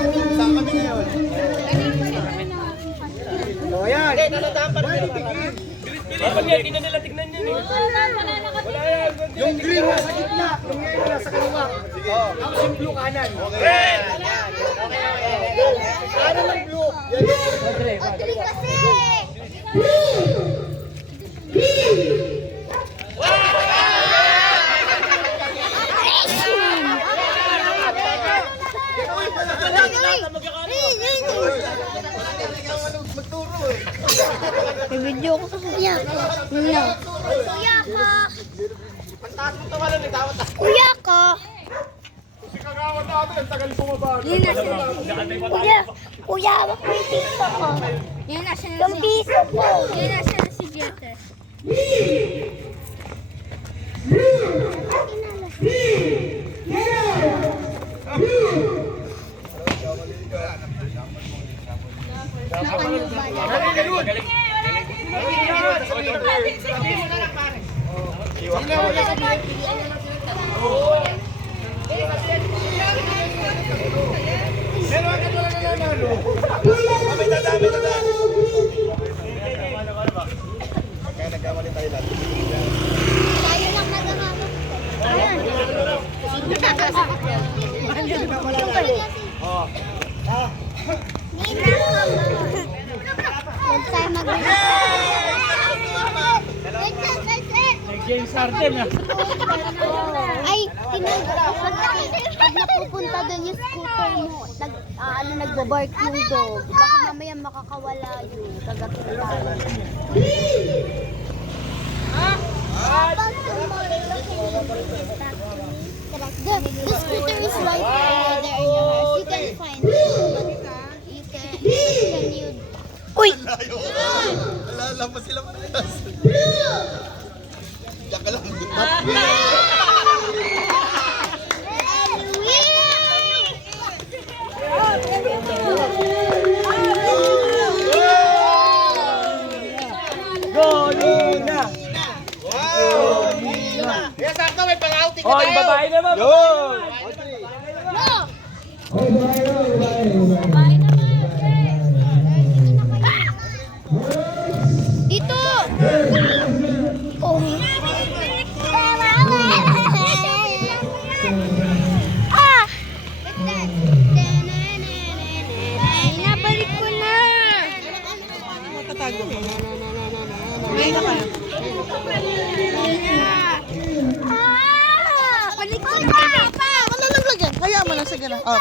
Saan kami ngayon? O yan. Hindi, taladaan pa rin. Dapat nga, hindi na nila tignan yun eh. Yung green nasa gitna, yung yellow nasa kaliwa. Sige. Tapos yung blue kanan. Red! Kanan ng blue. Yellow. Video ko sa kuya. No. Kuya ko. Pantaas mo tawalan eh, tawat na. Kuya ko. Si kagawad natin, ang tagal bumaba. Yan na siya. Kuya. Kuya, wag mo yung piso ko. Yan na siya. Yung piso ko. Yan na siya si Jete. Kaya nagkamali tayo lahat. Tayo lang nagkakaroon. Ayan. Huwag tayo James Harden ah. Ay, pag napupunta doon yung scooter mo, nagbabark yung dog. Baka mamaya makakawala yun. Kagatin tayo. The scooter is white there in your house. You can find it. Uy! Alala pa sila parehas. Diyan ka lang. Go, Nina! Kaya sakto may pang-outing Oh, yung babae naman! Yun! Dito! Oh. Ah! Inabalik ko na! Matatago mo. Ah! Balik ko na! Malalaglag yan. Kaya mo na. Sige na. Oh,